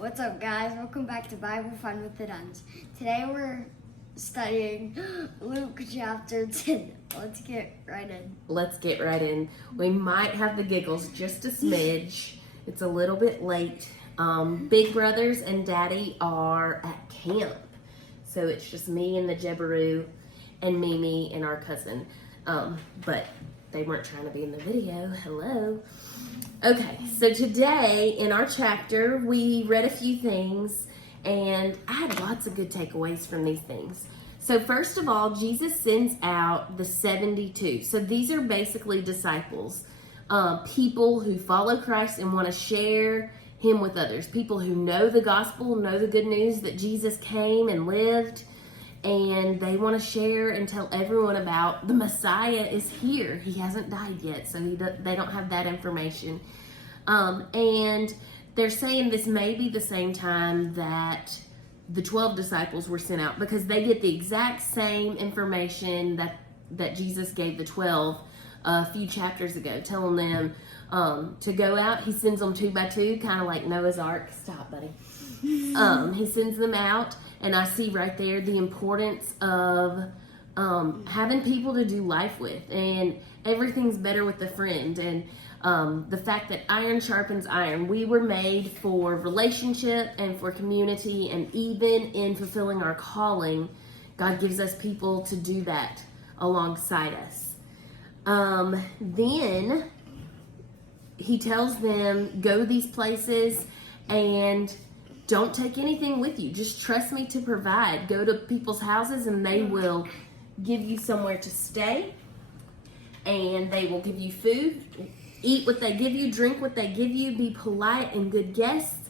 What's up, guys? Welcome back to Bible Fun with the Duns. Today we're studying Luke chapter 10. Let's get right in. We might have the giggles just a smidge. It's a little bit late. Big brothers and daddy are at camp. So it's just me and the Jebaru and Mimi and our cousin. But they weren't trying to be in the video. Hello. Okay, so today in our chapter, we read a few things, and I had lots of good takeaways from these things. So first of all, Jesus sends out the 72. So these are basically disciples, people who follow Christ and want to share him with others, people who know the gospel, know the good news that Jesus came and lived, and they want to share and tell everyone about the Messiah is here. He hasn't died yet, so they don't have that information. And they're saying this may be the same time that the 12 disciples were sent out, because they get the exact same information that Jesus gave the 12 a few chapters ago, telling them to go out. He sends them 2 by 2, kind of like Noah's Ark. Stop, buddy. He sends them out, and I see right there the importance of having people to do life with, and everything's better with a friend, and the fact that iron sharpens iron. We were made for relationship and for community, and even in fulfilling our calling, God gives us people to do that alongside us. Then he tells them, go these places and don't take anything with you. Just trust me to provide. Go to people's houses and they will give you somewhere to stay, and they will give you food. Eat what they give you, drink what they give you, be polite and good guests,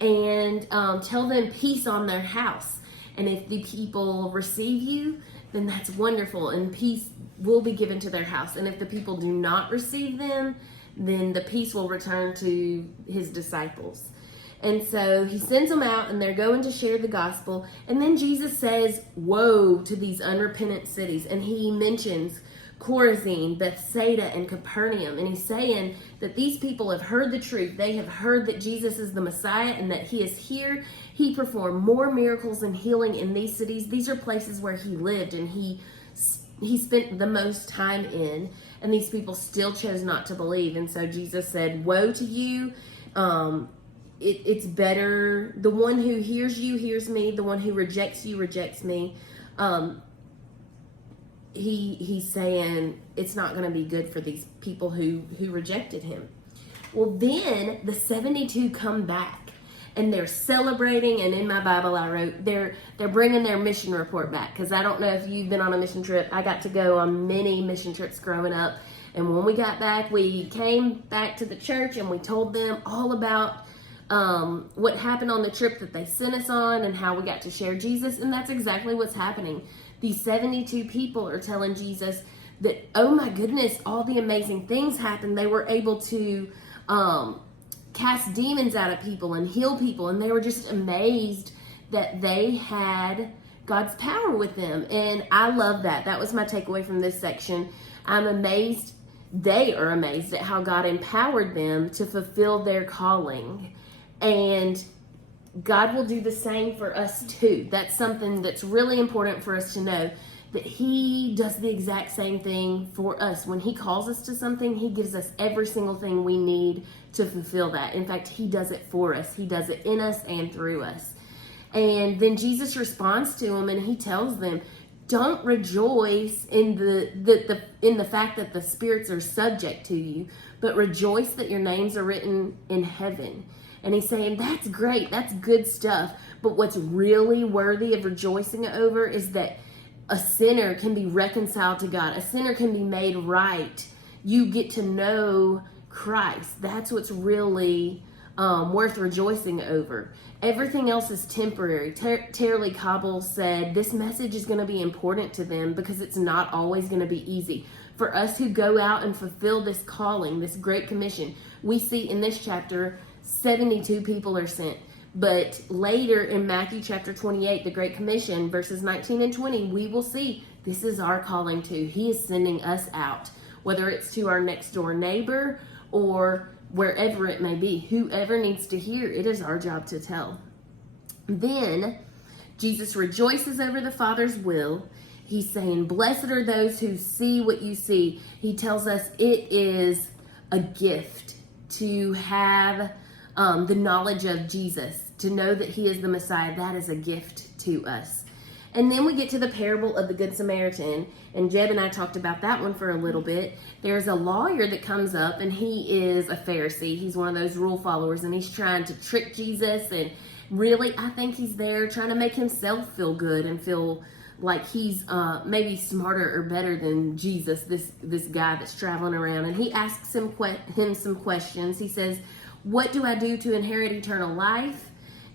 and tell them peace on their house. And if the people receive you, then that's wonderful, and peace will be given to their house. And if the people do not receive them, then the peace will return to his disciples. And so he sends them out, and they're going to share the gospel. And then Jesus says, woe to these unrepentant cities. And he mentions Chorazin, Bethsaida, and Capernaum. And he's saying that these people have heard the truth. They have heard that Jesus is the Messiah and that he is here. He performed more miracles and healing in these cities. These are places where he lived and he spent the most time in. And these people still chose not to believe. And so Jesus said, woe to you. It's better, the one who hears you hears me, the one who rejects you rejects me. He's saying it's not going to be good for these people who rejected him. Well, then the 72 come back and they're celebrating, and in my Bible I wrote they're bringing their mission report back, because I don't know if you've been on a mission trip. I got to go on many mission trips growing up, and when we got back, we came back to the church and we told them all about what happened on the trip that they sent us on and how we got to share Jesus. And that's exactly what's happening. These 72 people are telling Jesus that, oh my goodness, all the amazing things happened. They were able to cast demons out of people and heal people, and they were just amazed that they had God's power with them. And I love that. That was my takeaway from this section. I'm amazed. They are amazed at how God empowered them to fulfill their calling. And God will do the same for us too. That's something that's really important for us to know, that he does the exact same thing for us. When he calls us to something, he gives us every single thing we need to fulfill that. In fact, he does it for us. He does it in us and through us. And then Jesus responds to them, and he tells them, don't rejoice in the fact that the spirits are subject to you, but rejoice that your names are written in heaven. And he's saying, that's great, that's good stuff. But what's really worthy of rejoicing over is that a sinner can be reconciled to God. A sinner can be made right. You get to know Christ. That's what's really worth rejoicing over. Everything else is temporary. Tara-Leigh Cobble said this message is going to be important to them because it's not always going to be easy. For us who go out and fulfill this calling, this great commission, we see in this chapter 72 people are sent. But later in Matthew chapter 28, the Great Commission, verses 19 and 20, we will see this is our calling too. He is sending us out, whether it's to our next door neighbor or wherever it may be. Whoever needs to hear, it is our job to tell. Then Jesus rejoices over the Father's will. He's saying, blessed are those who see what you see. He tells us it is a gift to have the knowledge of Jesus, to know that he is the Messiah. That is a gift to us. And then we get to the parable of the Good Samaritan, and Jeb and I talked about that one for a little bit. There's a lawyer that comes up, and he is a Pharisee. He's one of those rule followers, and he's trying to trick Jesus, and really, I think he's there trying to make himself feel good and feel like he's maybe smarter or better than Jesus, this guy that's traveling around. And he asks him some questions. He says, what do I do to inherit eternal life?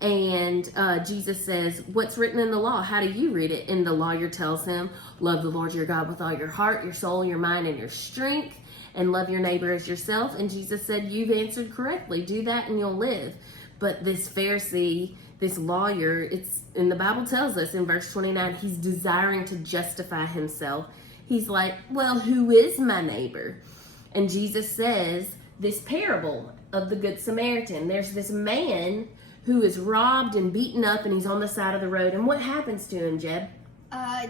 And Jesus says, what's written in the law? How do you read it? And the lawyer tells him, love the Lord your God with all your heart, your soul, your mind, and your strength, and love your neighbor as yourself. And Jesus said, you've answered correctly. Do that and you'll live. But this Pharisee, this lawyer, and the Bible tells us in verse 29, he's desiring to justify himself. He's like, well, who is my neighbor? And Jesus says this parable of the Good Samaritan. There's this man who is robbed and beaten up, and he's on the side of the road. And what happens to him, Jeb? A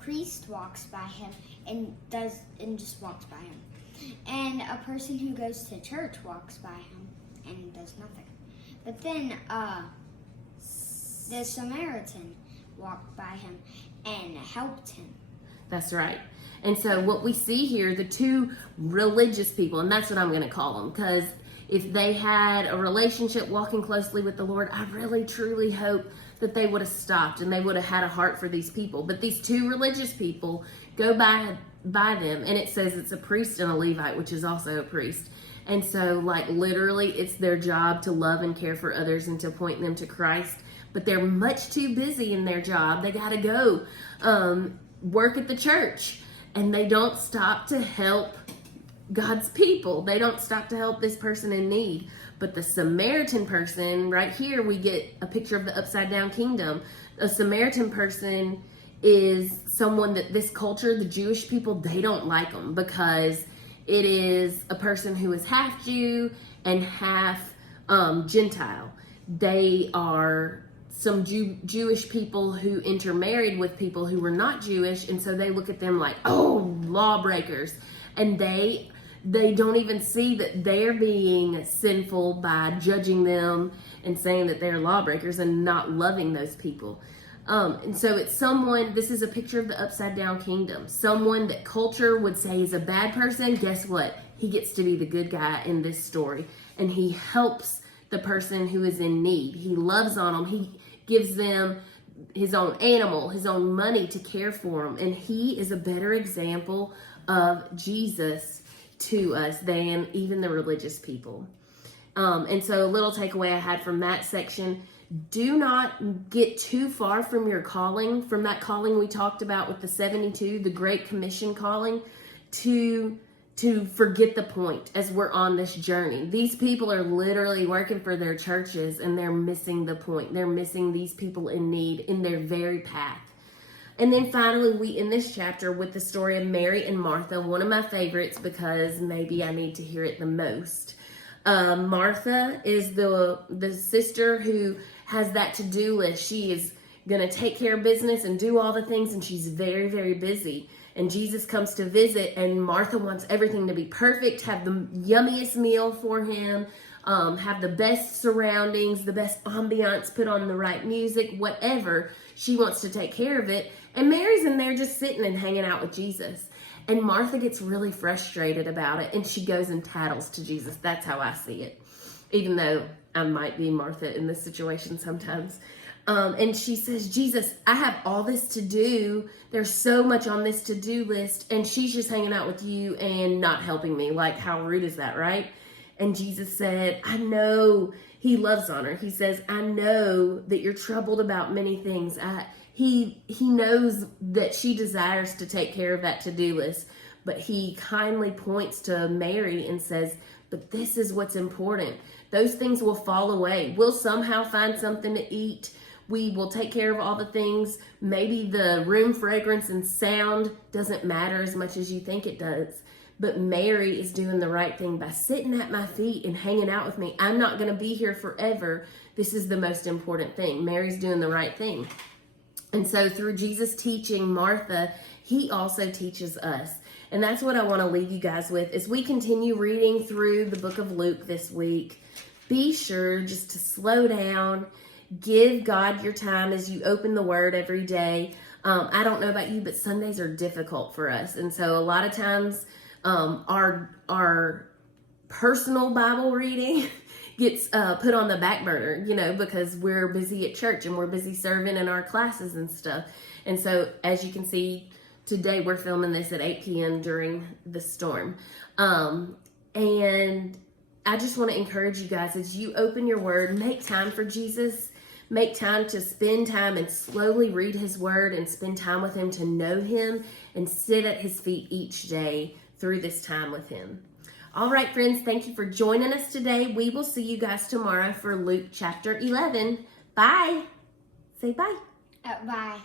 priest walks by him and just walks by him. And a person who goes to church walks by him and does nothing. But then the Samaritan walked by him and helped him. That's right. And so what we see here, the two religious people, and that's what I'm going to call them, because if they had a relationship walking closely with the Lord, I really truly hope that they would have stopped and they would have had a heart for these people. But these two religious people go by them, and it says it's a priest and a Levite, which is also a priest. And so, like, literally, it's their job to love and care for others and to point them to Christ. But they're much too busy in their job. They got to go work at the church. And they don't stop to help God's people. They don't stop to help this person in need. But the Samaritan person, right here, we get a picture of the upside down kingdom. A Samaritan person is someone that this culture, the Jewish people, they don't like them because it is a person who is half Jew and half Gentile. They are some Jewish people who intermarried with people who were not Jewish, and so they look at them like, oh, lawbreakers. And they don't even see that they're being sinful by judging them and saying that they're lawbreakers and not loving those people. And so it's someone, this is a picture of the upside down kingdom. Someone that culture would say is a bad person. Guess what? He gets to be the good guy in this story. And he helps the person who is in need. He loves on them. He gives them his own animal, his own money to care for them. And he is a better example of Jesus to us than even the religious people. And so a little takeaway I had from that section: do not get too far from your calling, from that calling we talked about with the 72, the Great Commission calling, to forget the point as we're on this journey. These people are literally working for their churches and they're missing the point. They're missing these people in need in their very path. And then finally, we end this chapter with the story of Mary and Martha, one of my favorites because maybe I need to hear it the most. Martha is the sister who has that to-do list. She is going to take care of business and do all the things, and she's very, very busy. And Jesus comes to visit, and Martha wants everything to be perfect, have the yummiest meal for him, have the best surroundings, the best ambiance, put on the right music, whatever. She wants to take care of it. And Mary's in there just sitting and hanging out with Jesus. And Martha gets really frustrated about it, and she goes and tattles to Jesus. That's how I see it, even though I might be Martha in this situation sometimes. And she says, Jesus, I have all this to do. There's so much on this to-do list, and she's just hanging out with you and not helping me. Like, how rude is that, right? And Jesus said, I know. He loves on her. He says, I know that you're troubled about many things. He knows that she desires to take care of that to-do list, but he kindly points to Mary and says, but this is what's important. Those things will fall away. We'll somehow find something to eat. We will take care of all the things. Maybe the room fragrance and sound doesn't matter as much as you think it does. but Mary is doing the right thing by sitting at my feet and hanging out with me. I'm not going to be here forever. This is the most important thing. Mary's doing the right thing. And so through Jesus teaching Martha, he also teaches us. And that's what I want to leave you guys with as we continue reading through the book of Luke this week. Be sure just to slow down, give God your time as you open the word every day. I don't know about you, but Sundays are difficult for us. And so a lot of times our personal Bible reading gets put on the back burner, because we're busy at church and we're busy serving in our classes and stuff. And so as you can see, today we're filming this at 8 p.m. during the storm. And I just want to encourage you guys, as you open your word, make time for Jesus. Make time to spend time and slowly read his word and spend time with him to know him and sit at his feet each day through this time with him. All right, friends, thank you for joining us today. We will see you guys tomorrow for Luke chapter 11. Bye. Say bye. Bye.